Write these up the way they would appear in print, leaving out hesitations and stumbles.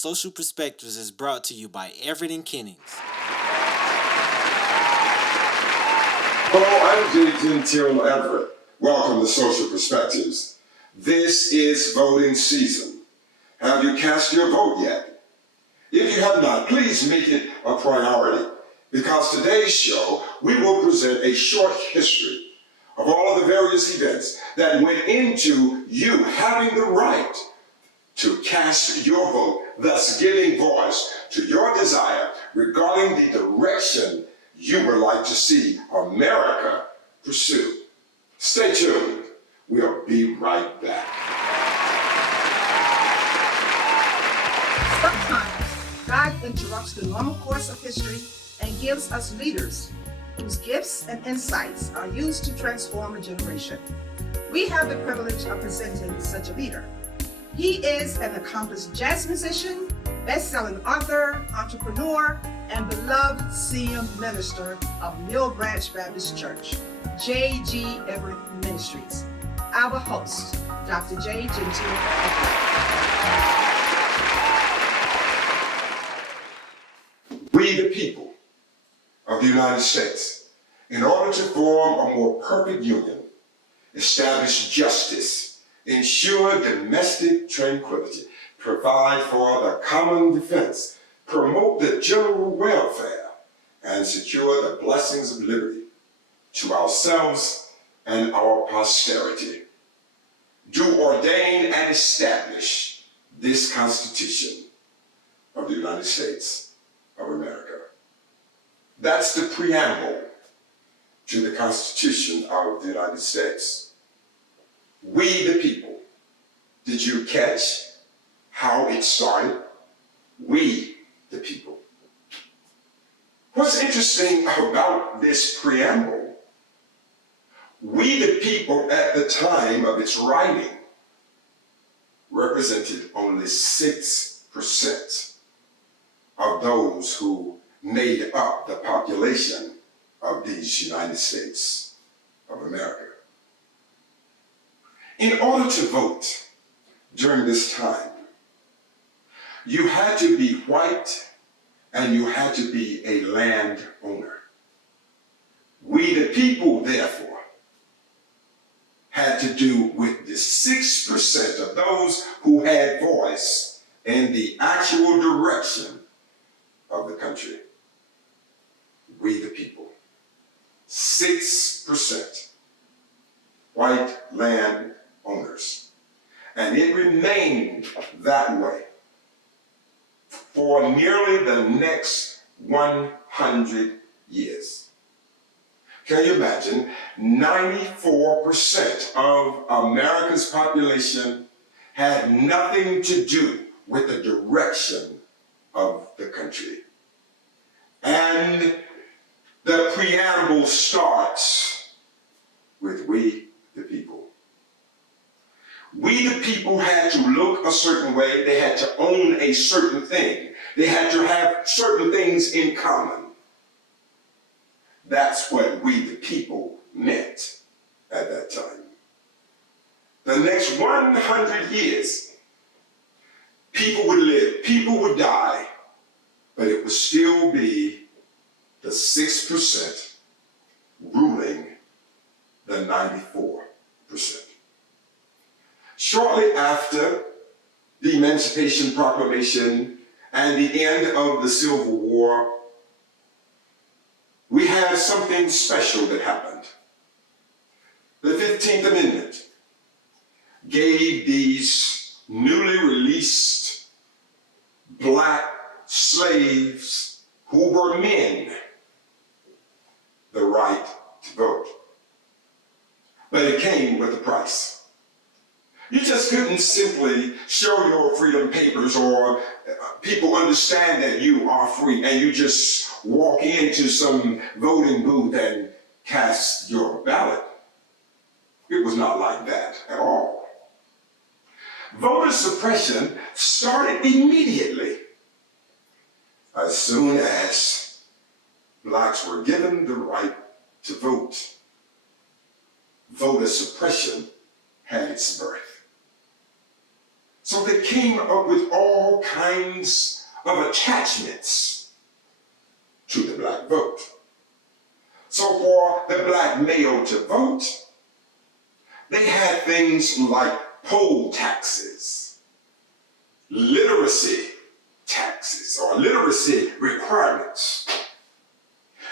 Social Perspectives is brought to you by Everett and Kennings. Hello, I'm J. Tim Everett. Welcome to Social Perspectives. This is voting season. Have you cast your vote yet? If you have not, please make it a priority, because today's show, we will present a short history of all of the various events that went into you having the right to cast your vote, thus giving voice to your desire regarding the direction you would like to see America pursue. Stay tuned. We'll be right back. Sometimes God interrupts the normal course of history and gives us leaders whose gifts and insights are used to transform a generation. We have the privilege of presenting such a leader. He is an accomplished jazz musician, best-selling author, entrepreneur, and beloved CM minister of Mill Branch Baptist Church, J.G. Everett Ministries. Our host, Dr. J. Gentile Everett. We the people of the United States, in order to form a more perfect union, establish justice, ensure domestic tranquility, provide for the common defense, promote the general welfare, and secure the blessings of liberty to ourselves and our posterity. Do ordain and establish this Constitution of the United States of America. That's the preamble to the Constitution of the United States. We the people. Did you catch how it started? We the people. What's interesting about this preamble, we the people at the time of its writing represented only 6% of those who made up the population of these United States of America. In order to vote during this time, you had to be white and you had to be a landowner. We the people, therefore, had to do with the 6% of those who had voice in the actual direction of the country. We the people. 6% white land owners. And it remained that way for nearly the next 100 years. Can you imagine? 94% of America's population had nothing to do with the direction of the country. And the preamble starts with we the people. We the people had to look a certain way. They had to own a certain thing. They had to have certain things in common. That's what we the people meant at that time. The next 100 years, people would live, people would die, but it would still be the 6% ruling the 94%. Shortly after the Emancipation Proclamation and the end of the Civil War, we had something special that happened. The 15th Amendment gave these newly released black slaves who were men the right to vote. But it came with a price. You just couldn't simply show your freedom papers or people understand that you are free and you just walk into some voting booth and cast your ballot. It was not like that at all. Voter suppression started immediately. As soon as blacks were given the right to vote, voter suppression had its birth. So they came up with all kinds of attachments to the black vote. So for the black male to vote, they had things like poll taxes, literacy taxes, or literacy requirements.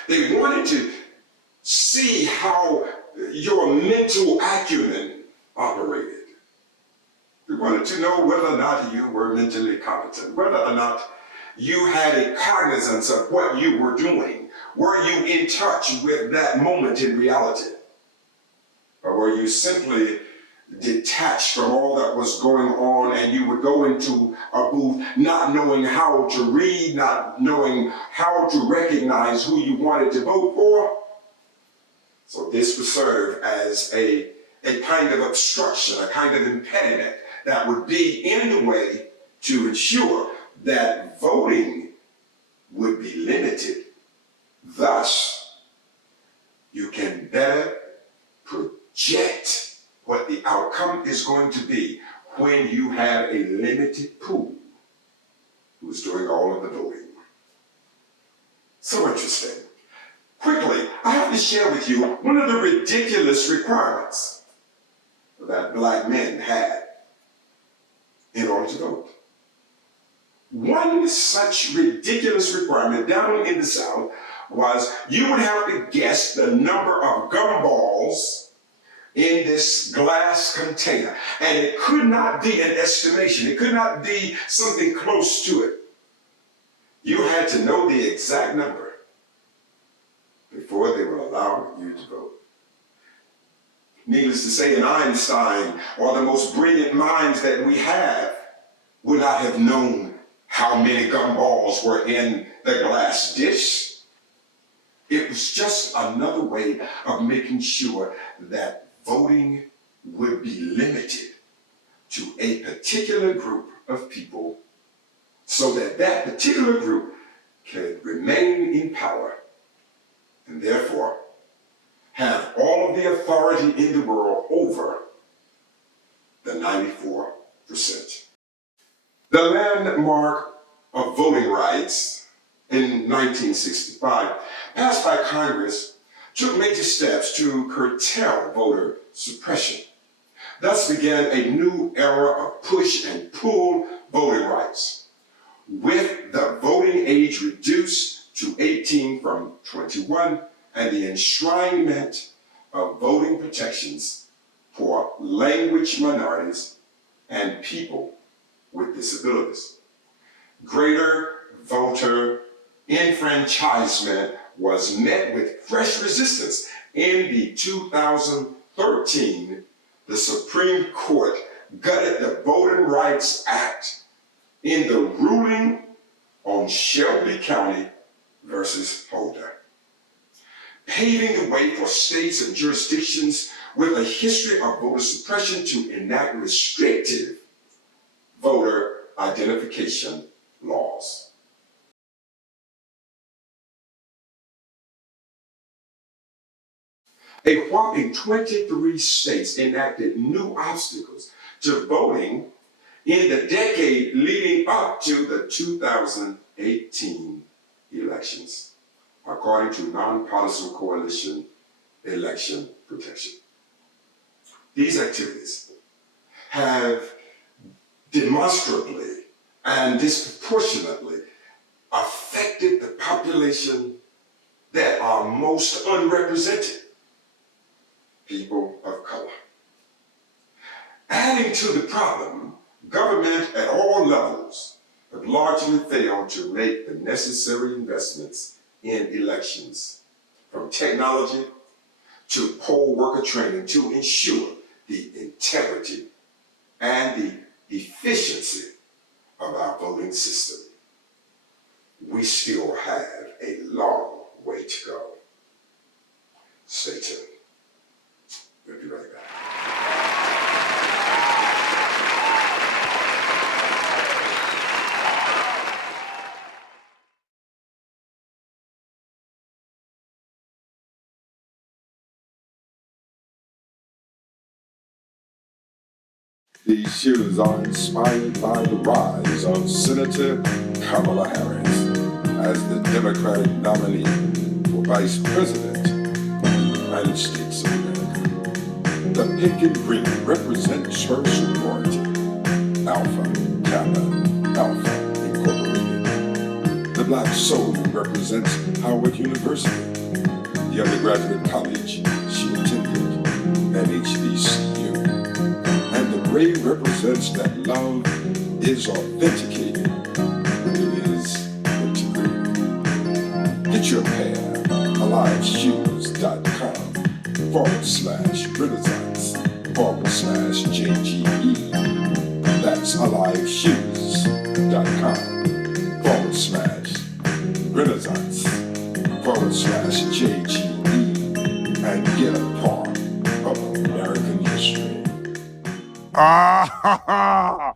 They wanted to see how your mental acumen operated. They wanted to know whether or not you were mentally competent, whether or not you had a cognizance of what you were doing. Were you in touch with that moment in reality? Or were you simply detached from all that was going on, and you would go into a booth not knowing how to read, not knowing how to recognize who you wanted to vote for? So this would serve as a kind of obstruction, a kind of impediment that would be in the way to ensure that voting would be limited. Thus, you can better project what the outcome is going to be when you have a limited pool who's doing all of the voting. So interesting. Quickly, I have to share with you one of the ridiculous requirements that black men had in order to vote. One such ridiculous requirement down in the South was you would have to guess the number of gumballs in this glass container. And it could not be an estimation. It could not be something close to it. You had to know the exact number before they would allow you to vote. Needless to say, an Einstein or the most brilliant minds that we have would not have known how many gumballs were in the glass dish. It was just another way of making sure that voting would be limited to a particular group of people so that that particular group could remain in power and therefore have all of the authority in the world over the 94%. The landmark of voting rights in 1965, passed by Congress, took major steps to curtail voter suppression. Thus began a new era of push and pull voting rights, with the voting age reduced to 18 from 21 and the enshrinement of voting protections for language minorities and people with disabilities. Greater voter enfranchisement was met with fresh resistance. In the 2013, the Supreme Court gutted the Voting Rights Act in the ruling on Shelby County versus Holder, paving the way for states and jurisdictions with a history of voter suppression to enact restrictive voter identification laws. A whopping 23 states enacted new obstacles to voting in the decade leading up to the 2018 elections, according to Nonpartisan Coalition Election Protection. These activities have demonstrably and disproportionately affected the population that are most unrepresented, people of color. Adding to the problem, government at all levels have largely failed to make the necessary investments in elections, from technology to poll worker training, to ensure the integrity and the efficiency of our voting system. We still have a long way to go. Stay tuned. We'll be right back. These shoes are inspired by the rise of Senator Kamala Harris as the Democratic nominee for Vice President of the United States of America. The pink and green represents her sorority, Alpha Kappa Alpha Incorporated. The black soul represents Howard University, the undergraduate college she attended, and HBCU. And the gray represents that love is authenticated when it is integrated. Get your pair, aliveshoes.com/renaissance/JGE. That's aliveshoes.com/renaissance/JGE and get a part of American history. Ah ha ha!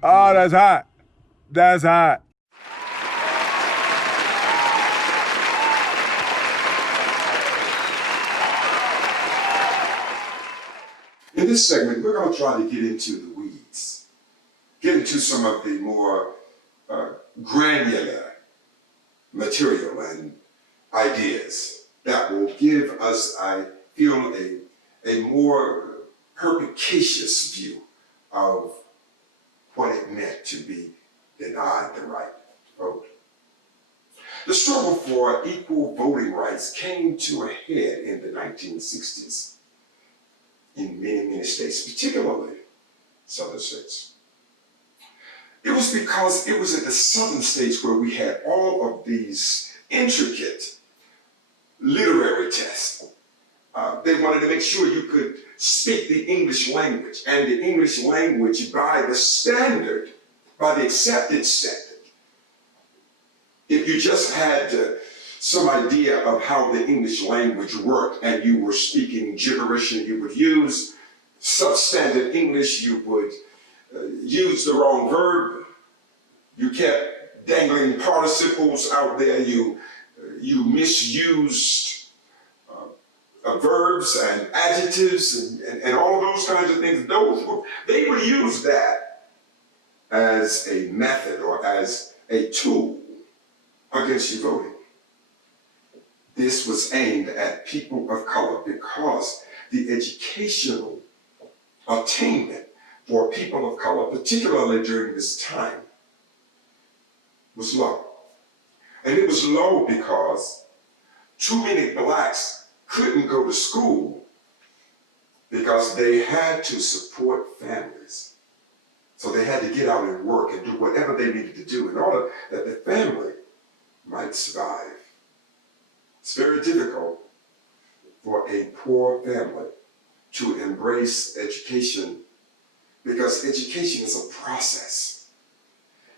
Oh, that's hot. That's hot. In this segment, we're going to try to get into the weeds, get into some of the more granular material and ideas that will give us, I feel, a more perspicacious view of what it meant to be denied the right to vote. The struggle for equal voting rights came to a head in the 1960s in many states, particularly southern states. It was because it was in the southern states where we had all of these intricate literary tests. They wanted to make sure you could speak the English language, and the English language by the standard, by the accepted standard. If you just had some idea of how the English language worked and you were speaking gibberish and you would use substandard English, you would use the wrong verb, you kept dangling participles out there, you misused verbs and adjectives and all those kinds of things. They would use that as a method or as a tool against you voting. This was aimed at people of color because the educational attainment for people of color, particularly during this time, was low. And it was low because too many blacks couldn't go to school because they had to support families. So they had to get out and work and do whatever they needed to do in order that the family might survive. It's very difficult for a poor family to embrace education because education is a process.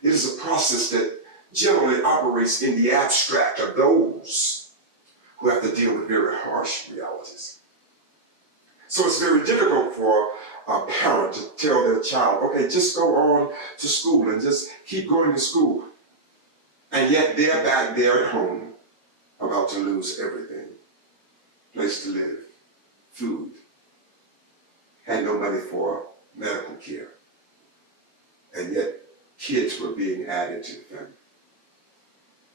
It is a process that generally operates in the abstract of those who have to deal with very harsh realities. So it's very difficult for a parent to tell their child, okay, just go on to school and just keep going to school. And yet they're back there at home about to lose everything. Place to live, food, and no money for medical care. And yet kids were being added to the family.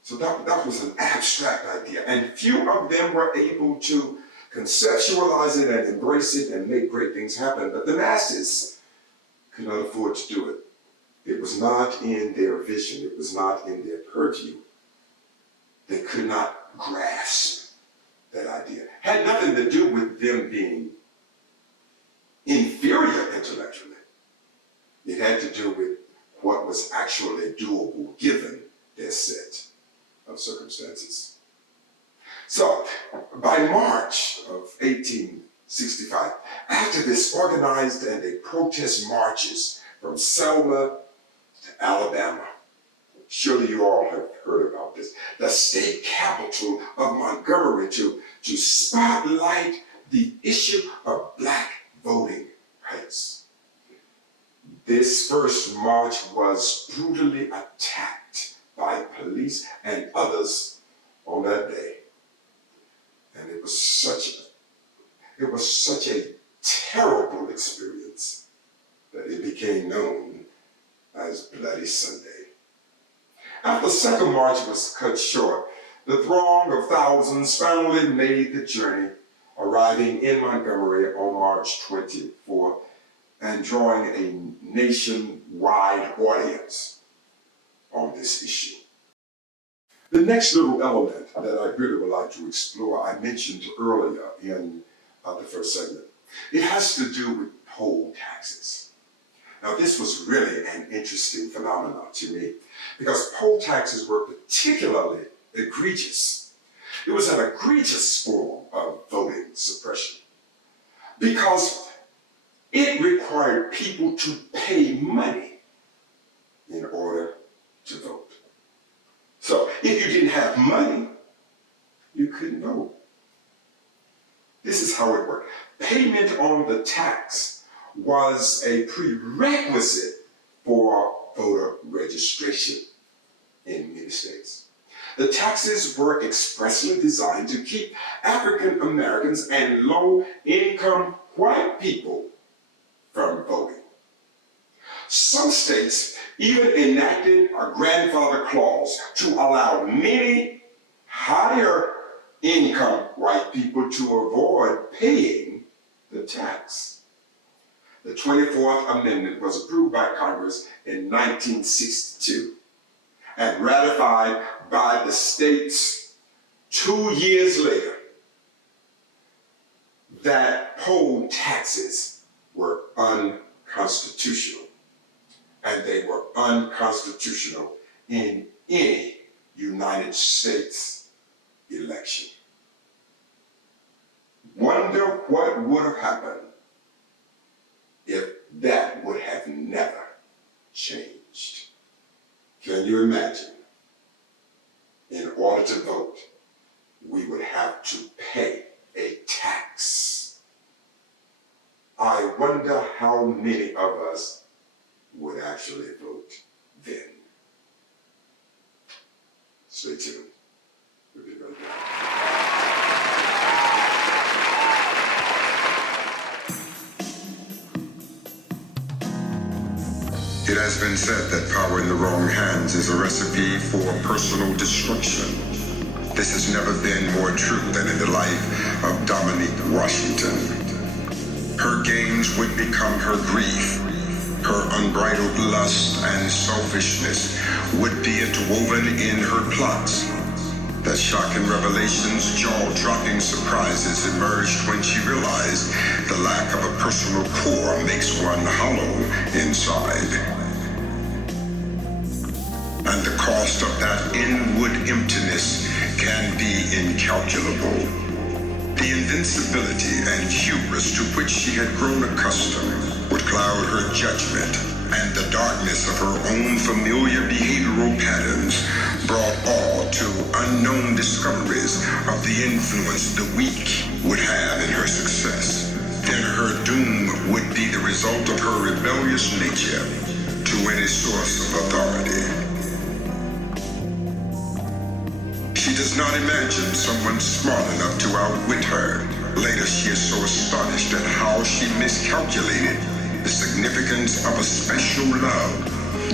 So that was an abstract idea, and few of them were able to conceptualize it and embrace it and make great things happen, but the masses could not afford to do it. It was not in their vision, it was not in their purview. They could not grasp that idea. It had nothing to do with them being inferior intellectually. It had to do with what was actually doable given their set of circumstances. So, by March of 1865, activists organized and they protest marches from Selma to Alabama. Surely you all have heard about this. The state capital of Montgomery to spotlight the issue of black voting rights. This first march march was brutally attacked by police and others on that day. And it was such a terrible experience that it became known as Bloody Sunday. After the second march was cut short, the throng of thousands finally made the journey, arriving in Montgomery on March 24th and drawing a nationwide audience on this issue. The next little element that I really would like to explore, I mentioned earlier in the first segment. It has to do with poll taxes. Now, this was really an interesting phenomenon to me because poll taxes were particularly egregious. It was an egregious form of voting suppression because it required people to pay money in order to vote. So if you didn't have money, you couldn't vote. This is how it worked. Payment on the tax was a prerequisite for voter registration in many states. The taxes were expressly designed to keep African Americans and low-income white people from voting. Some states even enacted a grandfather clause to allow many higher-income white people to avoid paying the tax. The 24th Amendment was approved by Congress in 1962 and ratified by the states 2 years later. That poll taxes were unconstitutional, and they were unconstitutional in any United States election. Wonder what would have happened if that would have never changed. Can you imagine? In order to vote, we would have to pay a tax. I wonder how many of us would actually vote then. Stay tuned. We'll be right back. It has been said that power in the wrong hands is a recipe for personal destruction. This has never been more true than in the life of Dominique Washington. Her gains would become her grief. Her unbridled lust and selfishness would be interwoven in her plots. The shocking revelations, jaw-dropping surprises emerged when she realized the lack of a personal core makes one hollow inside. And the cost of that inward emptiness can be incalculable. The invincibility and hubris to which she had grown accustomed would cloud her judgment, and the darkness of her own familiar behavioral patterns brought all to unknown discoveries of the influence the weak would have in her success. Then her doom would be the result of her rebellious nature to any source of authority. She does not imagine someone smart enough to outwit her. Later, she is so astonished at how she miscalculated the significance of a special love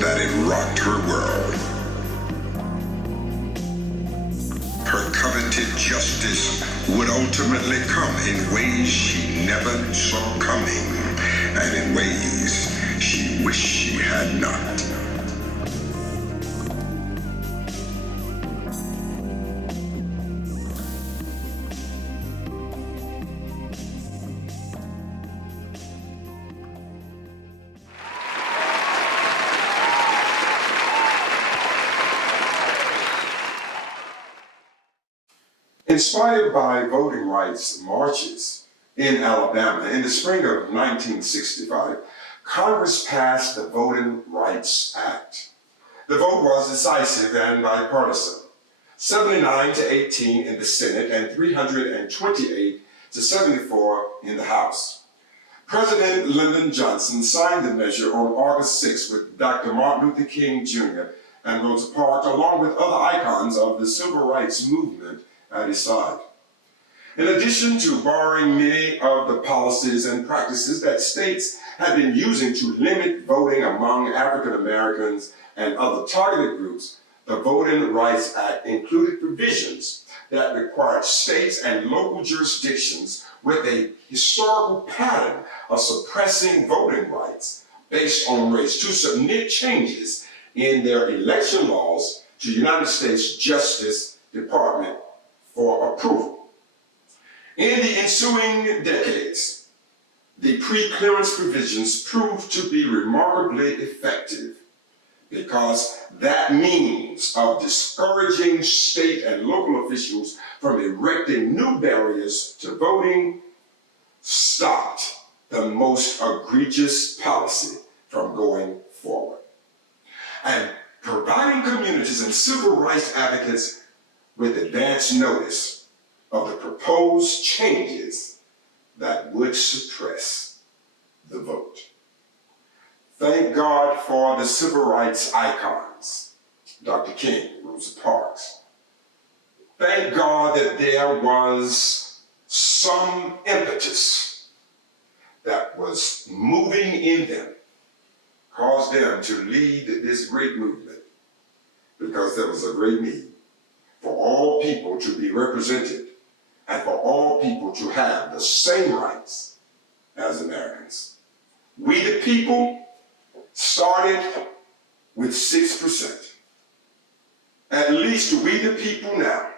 that it rocked her world. Her coveted justice would ultimately come in ways she never saw coming, and in ways she wished she had not. Inspired by voting rights marches in Alabama, in the spring of 1965, Congress passed the Voting Rights Act. The vote was decisive and bipartisan, 79-18 in the Senate and 328-74 in the House. President Lyndon Johnson signed the measure on August 6 with Dr. Martin Luther King Jr. and Rosa Parks, along with other icons of the civil rights movement at his side. In addition to barring many of the policies and practices that states had been using to limit voting among African Americans and other targeted groups, the Voting Rights Act included provisions that required states and local jurisdictions with a historical pattern of suppressing voting rights based on race to submit changes in their election laws to the United States Justice Department for approval. In the ensuing decades, the pre-clearance provisions proved to be remarkably effective because that means of discouraging state and local officials from erecting new barriers to voting stopped the most egregious policy from going forward. And providing communities and civil rights advocates with advance notice of the proposed changes that would suppress the vote. Thank God for the civil rights icons, Dr. King, Rosa Parks. Thank God that there was some impetus that was moving in them, caused them to lead this great movement, because there was a great need for all people to be represented and for all people to have the same rights as Americans. We the people started with 6%. At least we the people now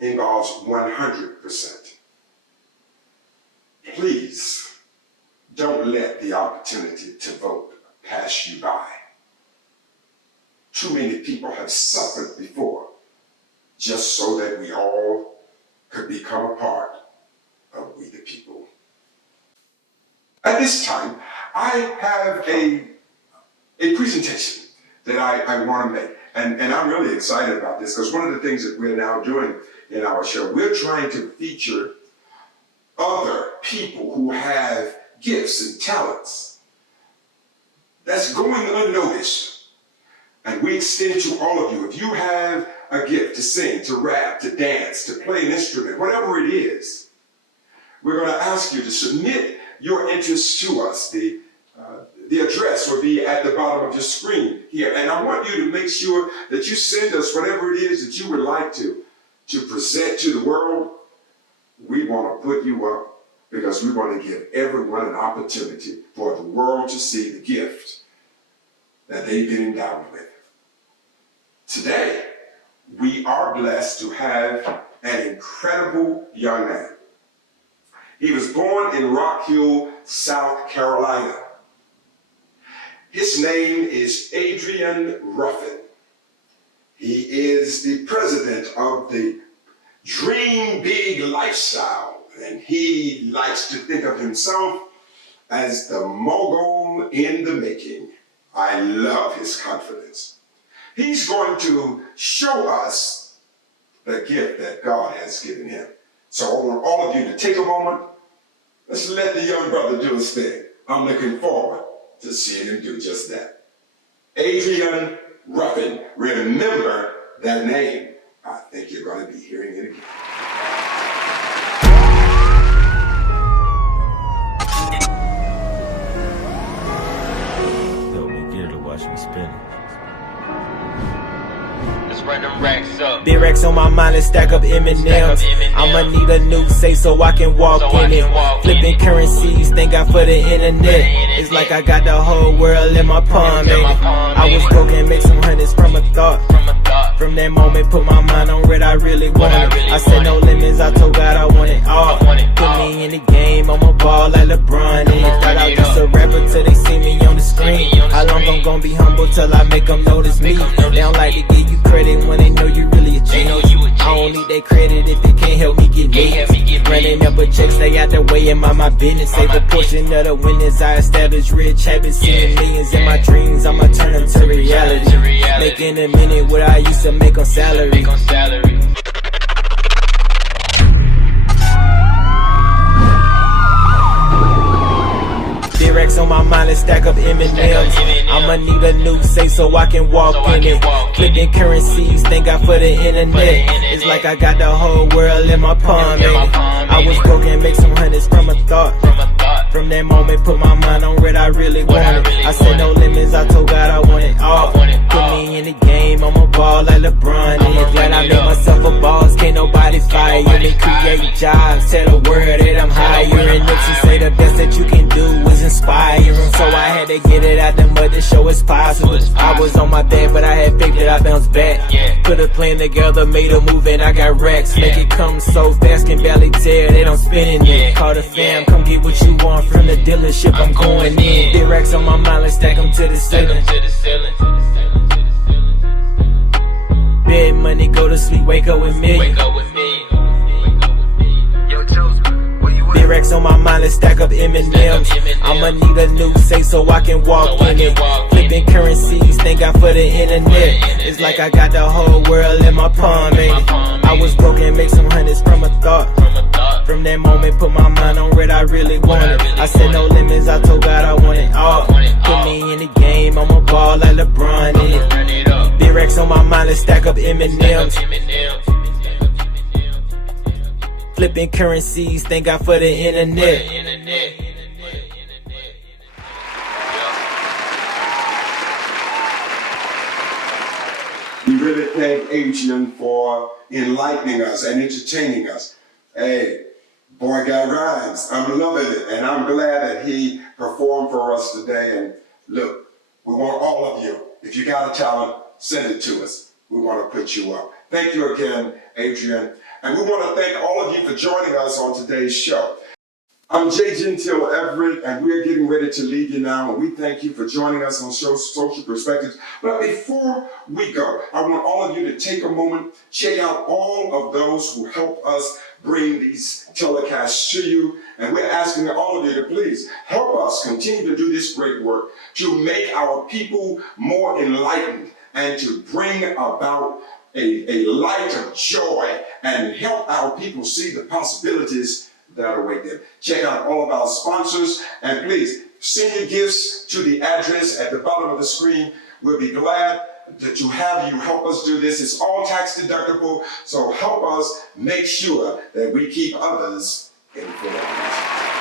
involves 100%. Please don't let the opportunity to vote pass you by. Too many people have suffered before just so that we all could become a part of we the people. At this time, I have a presentation that I want to make. And I'm really excited about this because one of the things that we're now doing in our show, we're trying to feature other people who have gifts and talents that's going unnoticed. And we extend to all of you, if you have a gift to sing, to rap, to dance, to play an instrument, whatever it is, we're going to ask you to submit your interests to us. The address will be at the bottom of your screen here. And I want you to make sure that you send us whatever it is that you would like to present to the world. We want to put you up because we want to give everyone an opportunity for the world to see the gift that they've been endowed with. Today, we are blessed to have an incredible young man. He was born in Rock Hill, South Carolina. His name is Adrian Ruffin. He is the president of the Dream Big Lifestyle, and he likes to think of himself as the mogul in the making. I love his confidence. He's going to show us the gift that God has given him. So I want all of you to take a moment. Let's let the young brother do his thing. I'm looking forward to seeing him do just that. Adrian Ruffin. Remember that name. I think you're going to be hearing it again. Yo, we gear to watch me spin. Let's run them racks up. Big racks on my mind, let's stack up M&M's. I'ma need a new safe so I can walk in it. Flipping currencies, thank God for the internet. It's like I got the whole world in my palm, baby. I was broken, make some hundreds from a thought. From that moment, put my mind on what I really wanted. I said no limits, I told God I want it all. Put me in the game, I'm a ball like LeBron is. Thought I was just a rapper till they see me on the screen. How long I'm gonna be humble till I make them notice me? They don't like to give you credit when they know you really a G. I don't need their credit if they can't help me get leads. Running up a check, stay out the way and mind my business. Save a portion of the winnings, I establish rich habits. Seeing millions in my dreams, I'ma turn them to reality. Making a minute what I used to make on salary. mind and stack up M&Ms. I'ma need a new safe so I can walk in it. Flipping currencies, thank God for the internet. It's like I got the whole world in my palm, ain't it? I was broken, make some hundreds from a thought. From that moment, put my mind on what I really wanted. I said no limits, I told God I want it all. Put me in the game, I'm a ball like LeBron. And glad I made myself a boss, can't nobody fire me. Create jobs, tell the world that I'm higher. And Nipsey say the best that you can do is inspire. So I had to get it out the mud to show it's possible. I was on my back, but I had faith that I bounced back. Put a plan together, made a move, and I got racks. Make it come so fast, can barely tell that I'm spinning it. Call the fam, come get what you want from the dealership, I'm going in. Big racks on my mind, let's stack them to the ceiling. Bed money, go to sleep, wake up with me. Big racks on my mind, let's stack up M&Ms. I'ma need a new safe so I can walk in it. Flipping currencies, thank God for the internet. It's like I got the whole world in my palm, ain't it? I was broken, make some hundreds from a thought. From that moment, put my mind on what I really wanted. I said no limits, I told God I want it all. Put me in the game, I'm a ball like LeBron in it. Big racks on my mind, let's stack up M&Ms. Flipping currencies, thank God for the internet. We really thank Adrian for enlightening us and entertaining us. Hey, boy got rhymes. I'm loving it, and I'm glad that he performed for us today. And look, we want all of you. If you got a talent, send it to us. We want to put you up. Thank you again, Adrian. And we want to thank all of you for joining us on today's show. I'm J. Gentile Everett, and we're getting ready to leave you now. And we thank you for joining us on Social Perspectives. But before we go, I want all of you to take a moment, check out all of those who help us bring these telecasts to you. And we're asking all of you to please help us continue to do this great work, to make our people more enlightened and to bring about a light of joy and help our people see the possibilities that await them. Check out all of our sponsors, and please send your gifts to the address at the bottom of the screen. We'll be glad to have you help us do this. It's all tax deductible, so help us make sure that we keep others informed.